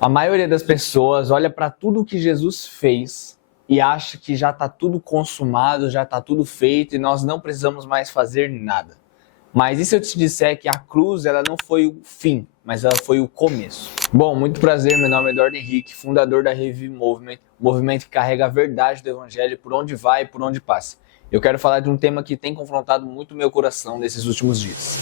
A maioria das pessoas olha para tudo que Jesus fez e acha que já está tudo consumado, já está tudo feito e nós não precisamos mais fazer nada. Mas e se eu te disser que a cruz ela não foi o fim, mas ela foi o começo? Bom, muito prazer, meu nome é Eduardo Henrique, fundador da Revive Movement, movimento que carrega a verdade do Evangelho por onde vai e por onde passa. Eu quero falar de um tema que tem confrontado muito meu coração nesses últimos dias.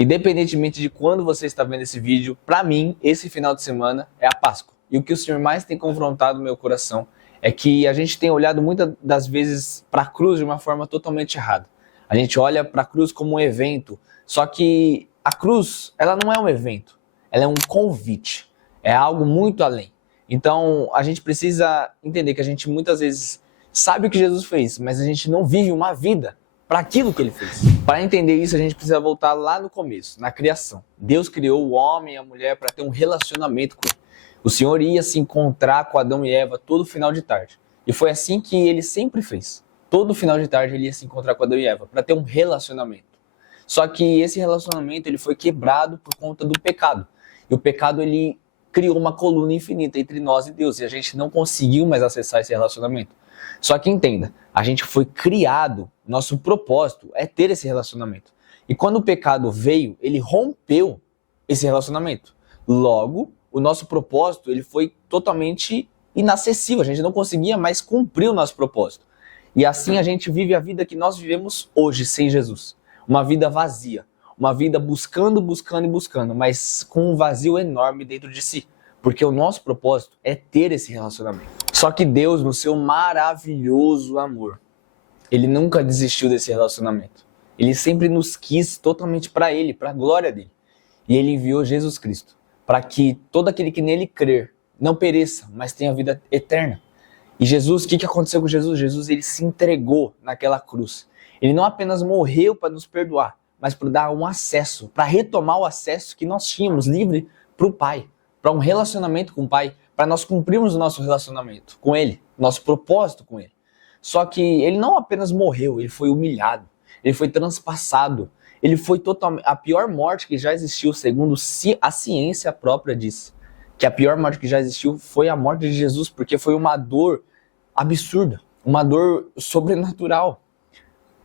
Independentemente de quando você está vendo esse vídeo, para mim, esse final de semana é a Páscoa. E o que o Senhor mais tem confrontado no meu coração é que a gente tem olhado muitas das vezes para a cruz de uma forma totalmente errada. A gente olha para a cruz como um evento, só que a cruz, ela não é um evento, ela é um convite, é algo muito além. Então, a gente precisa entender que a gente muitas vezes sabe o que Jesus fez, mas a gente não vive uma vida para aquilo que ele fez. Para entender isso, a gente precisa voltar lá no começo, na criação. Deus criou o homem e a mulher para ter um relacionamento com ele. O Senhor ia se encontrar com Adão e Eva todo final de tarde. E foi assim que ele sempre fez. Todo final de tarde ele ia se encontrar com Adão e Eva para ter um relacionamento. Só que esse relacionamento ele foi quebrado por conta do pecado. E o pecado ele criou uma coluna infinita entre nós e Deus. E a gente não conseguiu mais acessar esse relacionamento. Só que entenda, a gente foi criado, nosso propósito é ter esse relacionamento. E quando o pecado veio, ele rompeu esse relacionamento. Logo, o nosso propósito ele foi totalmente inacessível, a gente não conseguia mais cumprir o nosso propósito. E assim a gente vive a vida que nós vivemos hoje sem Jesus. Uma vida vazia, uma vida buscando, buscando e buscando, mas com um vazio enorme dentro de si. Porque o nosso propósito é ter esse relacionamento. Só que Deus, no seu maravilhoso amor, ele nunca desistiu desse relacionamento. Ele sempre nos quis totalmente para ele, para a glória dele. E ele enviou Jesus Cristo, para que todo aquele que nele crer não pereça, mas tenha vida eterna. E Jesus, o que aconteceu com Jesus? Jesus ele se entregou naquela cruz. Ele não apenas morreu para nos perdoar, mas para dar um acesso, para retomar o acesso que nós tínhamos livre para o Pai, para um relacionamento com o Pai, para nós cumprirmos o nosso relacionamento com Ele, nosso propósito com Ele. Só que Ele não apenas morreu, Ele foi humilhado, Ele foi transpassado, Ele foi totalmente a pior morte que já existiu, segundo a ciência própria diz. Que a pior morte que já existiu foi a morte de Jesus, porque foi uma dor absurda, uma dor sobrenatural.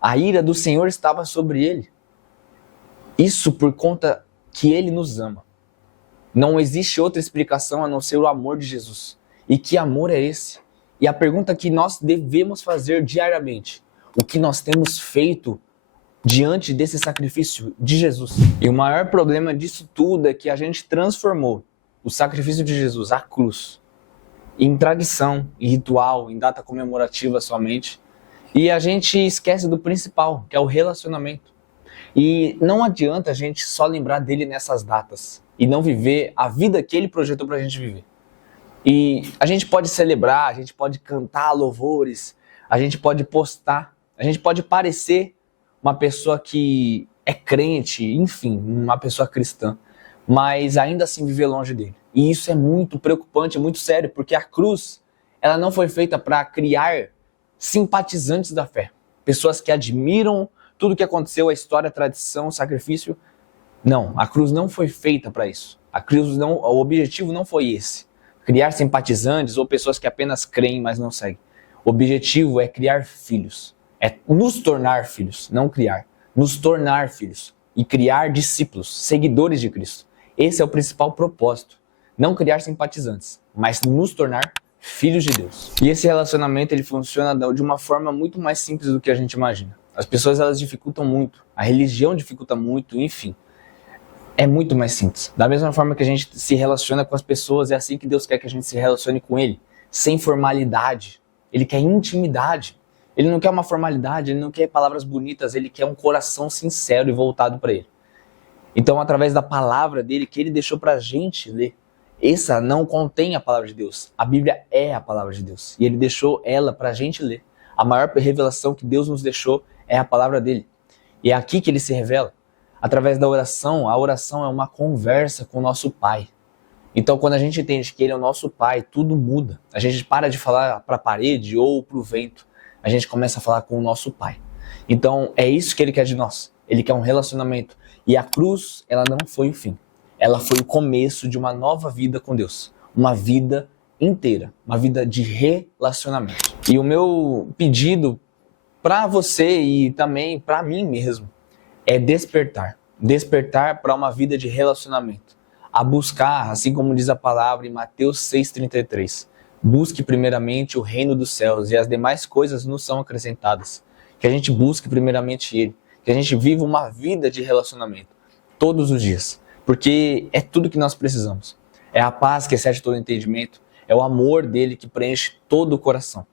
A ira do Senhor estava sobre Ele. Isso por conta que Ele nos ama. Não existe outra explicação a não ser o amor de Jesus. E que amor é esse? E a pergunta que nós devemos fazer diariamente: o que nós temos feito diante desse sacrifício de Jesus? E o maior problema disso tudo é que a gente transformou o sacrifício de Jesus, a cruz, em tradição, em ritual, em data comemorativa somente. E a gente esquece do principal, que é o relacionamento. E não adianta a gente só lembrar dele nessas datas e não viver a vida que ele projetou pra gente viver. E a gente pode celebrar, a gente pode cantar louvores, a gente pode postar, a gente pode parecer uma pessoa que é crente, enfim, uma pessoa cristã, mas ainda assim viver longe dele. E isso é muito preocupante, é muito sério, porque a cruz, ela não foi feita para criar simpatizantes da fé, pessoas que admiram tudo que aconteceu, a história, a tradição, o sacrifício. Não, a cruz não foi feita para isso. O objetivo não foi esse. Criar simpatizantes ou pessoas que apenas creem, mas não seguem. O objetivo é criar filhos. É nos tornar filhos, não criar. Nos tornar filhos e criar discípulos, seguidores de Cristo. Esse é o principal propósito. Não criar simpatizantes, mas nos tornar filhos de Deus. E esse relacionamento ele funciona de uma forma muito mais simples do que a gente imagina. As pessoas elas dificultam muito, a religião dificulta muito, enfim. É muito mais simples. Da mesma forma que a gente se relaciona com as pessoas, é assim que Deus quer que a gente se relacione com Ele, sem formalidade. Ele quer intimidade. Ele não quer uma formalidade, Ele não quer palavras bonitas, Ele quer um coração sincero e voltado para Ele. Então, através da palavra dele, que Ele deixou para a gente ler, essa não contém a palavra de Deus. A Bíblia é a palavra de Deus. E Ele deixou ela para a gente ler. A maior revelação que Deus nos deixou é a palavra dele. E é aqui que ele se revela. Através da oração, a oração é uma conversa com o nosso Pai. Então, quando a gente entende que Ele é o nosso Pai, tudo muda. A gente para de falar para a parede ou para o vento. A gente começa a falar com o nosso Pai. Então, é isso que Ele quer de nós. Ele quer um relacionamento. E a cruz, ela não foi o fim. ela foi o começo de uma nova vida com Deus. Uma vida inteira, uma vida de relacionamento. E o meu pedido para você e também para mim mesmo é despertar. Despertar para uma vida de relacionamento. A buscar, assim como diz a palavra em Mateus 6,33, busque primeiramente o reino dos céus e as demais coisas nos são acrescentadas. Que a gente busque primeiramente Ele. Que a gente viva uma vida de relacionamento todos os dias. Porque é tudo que nós precisamos. É a paz que excede todo entendimento. É o amor dele que preenche todo o coração.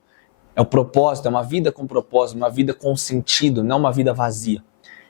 É o propósito, é uma vida com propósito, uma vida com sentido, não uma vida vazia.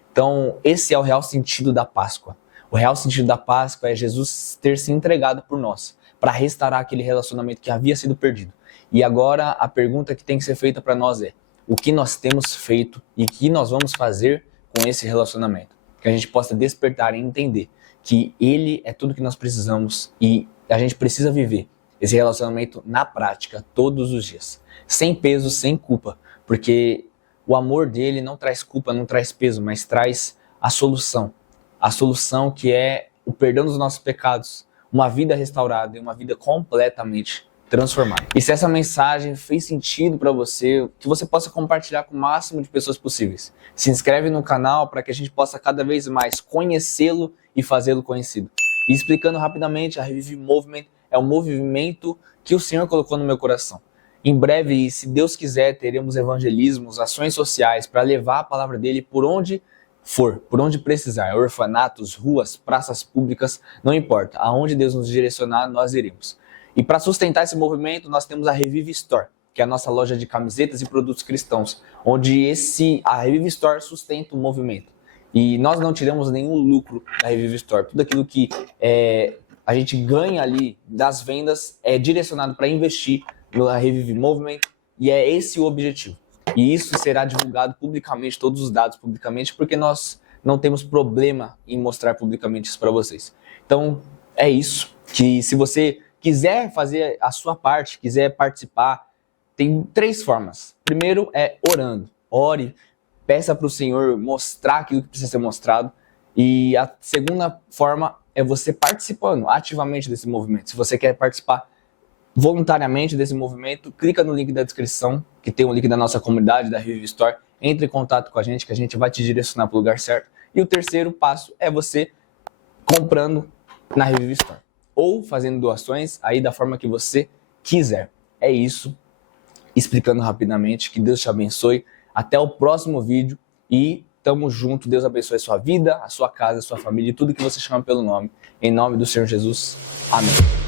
Então, esse é o real sentido da Páscoa. O real sentido da Páscoa é Jesus ter se entregado por nós, para restaurar aquele relacionamento que havia sido perdido. E agora, a pergunta que tem que ser feita para nós é: o que nós temos feito e o que nós vamos fazer com esse relacionamento? Que a gente possa despertar e entender que Ele é tudo que nós precisamos e a gente precisa viver esse relacionamento na prática, todos os dias. Sem peso, sem culpa, porque o amor dele não traz culpa, não traz peso, mas traz a solução. A solução que é o perdão dos nossos pecados, uma vida restaurada e uma vida completamente transformada. E se essa mensagem fez sentido para você, que você possa compartilhar com o máximo de pessoas possíveis. Se inscreve no canal para que a gente possa cada vez mais conhecê-lo e fazê-lo conhecido. E explicando rapidamente, a Revive Movement é um movimento que o Senhor colocou no meu coração. Em breve, se Deus quiser, teremos evangelismos, ações sociais para levar a palavra dele por onde for, por onde precisar. Orfanatos, ruas, praças públicas, não importa. Aonde Deus nos direcionar, nós iremos. E para sustentar esse movimento, nós temos a Revive Store, que é a nossa loja de camisetas e produtos cristãos, onde a Revive Store sustenta o movimento. E nós não tiramos nenhum lucro da Revive Store. Tudo aquilo que a gente ganha ali das vendas é direcionado para investir na Revive Movement, e é esse o objetivo. E isso será divulgado publicamente, todos os dados publicamente, porque nós não temos problema em mostrar publicamente isso para vocês. Então, é isso, que se você quiser fazer a sua parte, quiser participar, tem 3 formas. Primeiro é orando. Ore, peça para o Senhor mostrar aquilo que precisa ser mostrado. E a segunda forma é você participando ativamente desse movimento. Se você quer participar voluntariamente desse movimento, clica no link da descrição, que tem o link da nossa comunidade, da Revive Store. Entre em contato com a gente, que a gente vai te direcionar para o lugar certo. E o terceiro passo é você comprando na Revive Store. Ou fazendo doações aí da forma que você quiser. É isso. Explicando rapidamente. Que Deus te abençoe. Até o próximo vídeo. E tamo junto. Deus abençoe a sua vida, a sua casa, a sua família e tudo que você chama pelo nome. Em nome do Senhor Jesus. Amém.